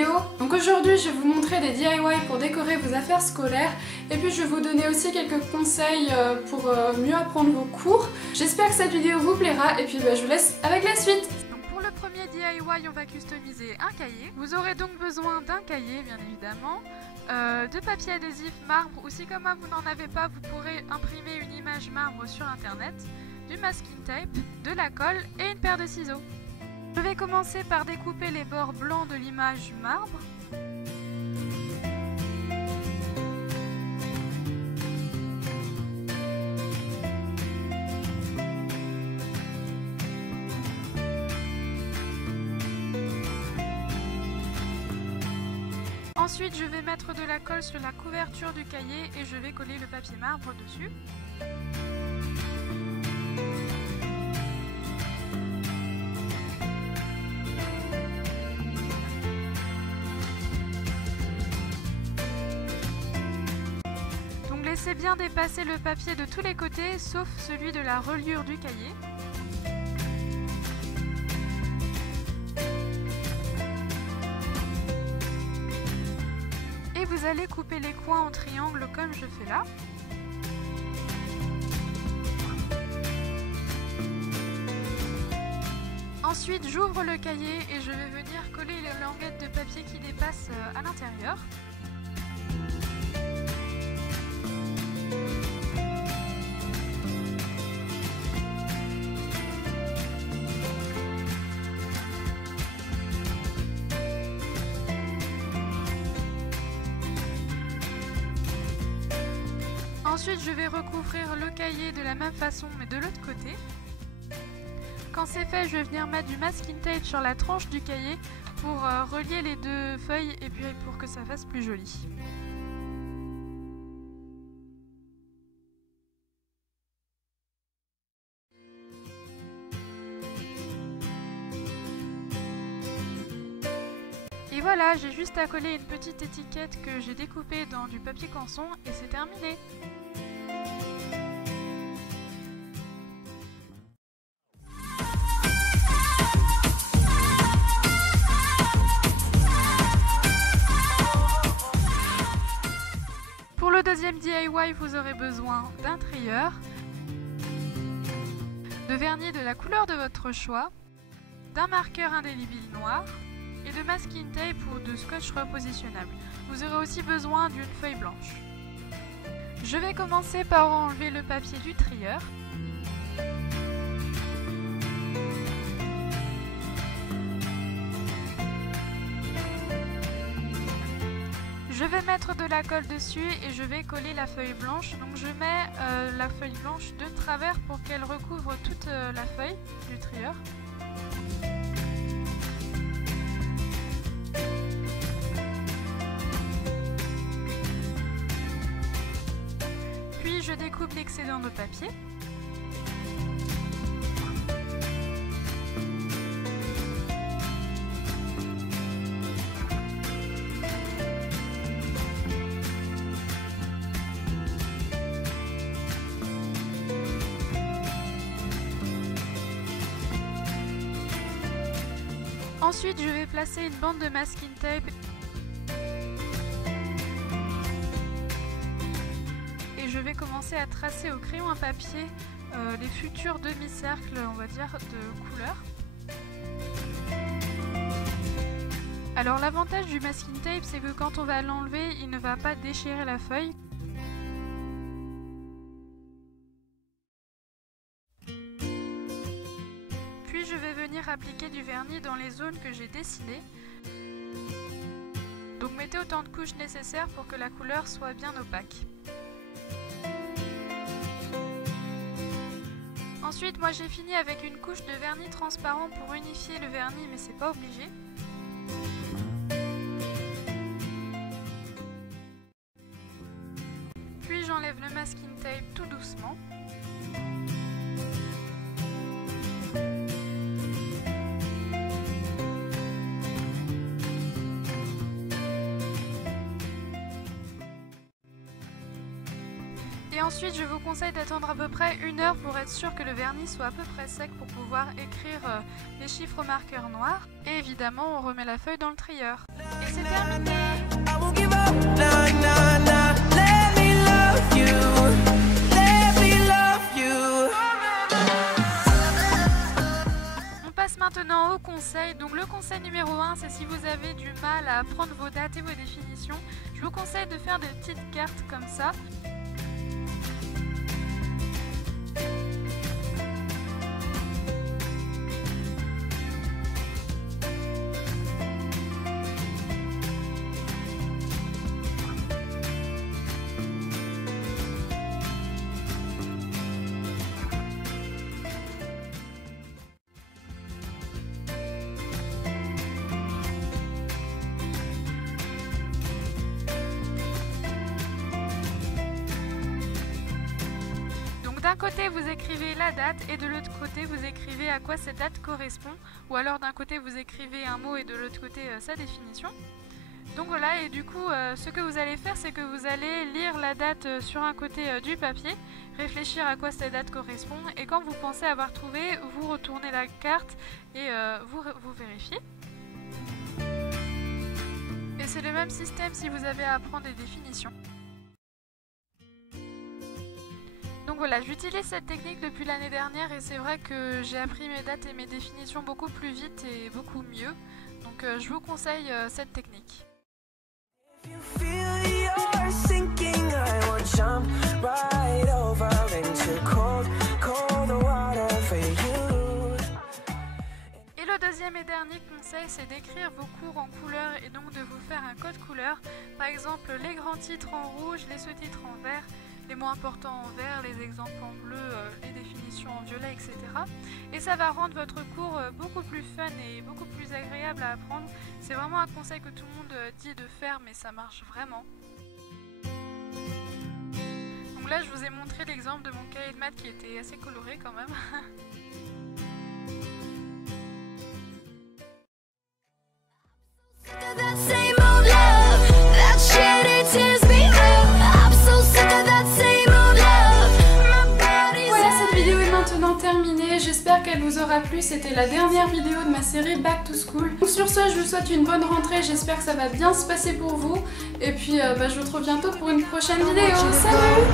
vidéo. Donc aujourd'hui je vais vous montrer des DIY pour décorer vos affaires scolaires et puis je vais vous donner aussi quelques conseils pour mieux apprendre vos cours. J'espère que cette vidéo vous plaira et puis je vous laisse avec la suite. Donc pour le premier DIY on va customiser un cahier. Vous aurez donc besoin d'un cahier bien évidemment, de papier adhésif marbre ou si comme moi vous n'en avez pas vous pourrez imprimer une image marbre sur internet, du masking tape, de la colle et une paire de ciseaux. Je vais commencer par découper les bords blancs de l'image marbre. Ensuite, je vais mettre de la colle sur la couverture du cahier et je vais coller le papier marbre dessus. Donc laissez bien dépasser le papier de tous les côtés sauf celui de la reliure du cahier. Et vous allez couper les coins en triangle comme je fais là. Ensuite, j'ouvre le cahier et je vais venir coller les languettes de papier qui dépassent à l'intérieur. Ensuite, je vais recouvrir le cahier de la même façon mais de l'autre côté. Quand c'est fait, je vais venir mettre du masking tape sur la tranche du cahier pour relier les deux feuilles et puis pour que ça fasse plus joli. Et voilà, j'ai juste à coller une petite étiquette que j'ai découpée dans du papier canson et c'est terminé. Pour le deuxième DIY, vous aurez besoin d'un trieur, de vernis de la couleur de votre choix, d'un marqueur indélébile noir et de masking tape ou de scotch repositionnable. Vous aurez aussi besoin d'une feuille blanche. Je vais commencer par enlever le papier du trieur. Je vais mettre de la colle dessus et je vais coller la feuille blanche. Donc je mets la feuille blanche de travers pour qu'elle recouvre toute la feuille du trieur. Puis je découpe l'excédent de papier. Ensuite, je vais placer une bande de masking tape et je vais commencer à tracer au crayon à papier les futurs demi-cercles, on va dire, de couleur. Alors l'avantage du masking tape, c'est que quand on va l'enlever, il ne va pas déchirer la feuille. Puis je vais venir appliquer du vernis dans les zones que j'ai dessinées. Donc mettez autant de couches nécessaires pour que la couleur soit bien opaque. Ensuite, moi j'ai fini avec une couche de vernis transparent pour unifier le vernis, mais c'est pas obligé. Puis j'enlève le masking tape tout doucement. Et ensuite je vous conseille d'attendre à peu près 1 heure pour être sûr que le vernis soit à peu près sec pour pouvoir écrire les chiffres au marqueur noir. Et évidemment on remet la feuille dans le trieur. Et c'est terminé. On passe maintenant au conseil. Donc le conseil numéro 1, c'est si vous avez du mal à apprendre vos dates et vos définitions, je vous conseille de faire des petites cartes comme ça. D'un côté vous écrivez la date et de l'autre côté vous écrivez à quoi cette date correspond, ou alors d'un côté vous écrivez un mot et de l'autre côté sa définition. Donc voilà, et du coup ce que vous allez faire, c'est que vous allez lire la date sur un côté du papier, réfléchir à quoi cette date correspond, et quand vous pensez avoir trouvé, vous retournez la carte et vous vérifiez. Et c'est le même système si vous avez à apprendre des définitions. Donc voilà, j'utilise cette technique depuis l'année dernière et c'est vrai que j'ai appris mes dates et mes définitions beaucoup plus vite et beaucoup mieux. Donc je vous conseille cette technique. Et le deuxième et dernier conseil, c'est d'écrire vos cours en couleur et donc de vous faire un code couleur. Par exemple, les grands titres en rouge, les sous-titres en vert, les mots importants en vert, les exemples en bleu, les définitions en violet, etc. Et ça va rendre votre cours beaucoup plus fun et beaucoup plus agréable à apprendre. C'est vraiment un conseil que tout le monde dit de faire, mais ça marche vraiment. Donc là, je vous ai montré l'exemple de mon cahier de maths qui était assez coloré quand même. Terminée, j'espère qu'elle vous aura plu, c'était la dernière vidéo de ma série Back to School. Donc sur ce, je vous souhaite une bonne rentrée, j'espère que ça va bien se passer pour vous. Et puis je vous retrouve bientôt pour une prochaine vidéo. Salut!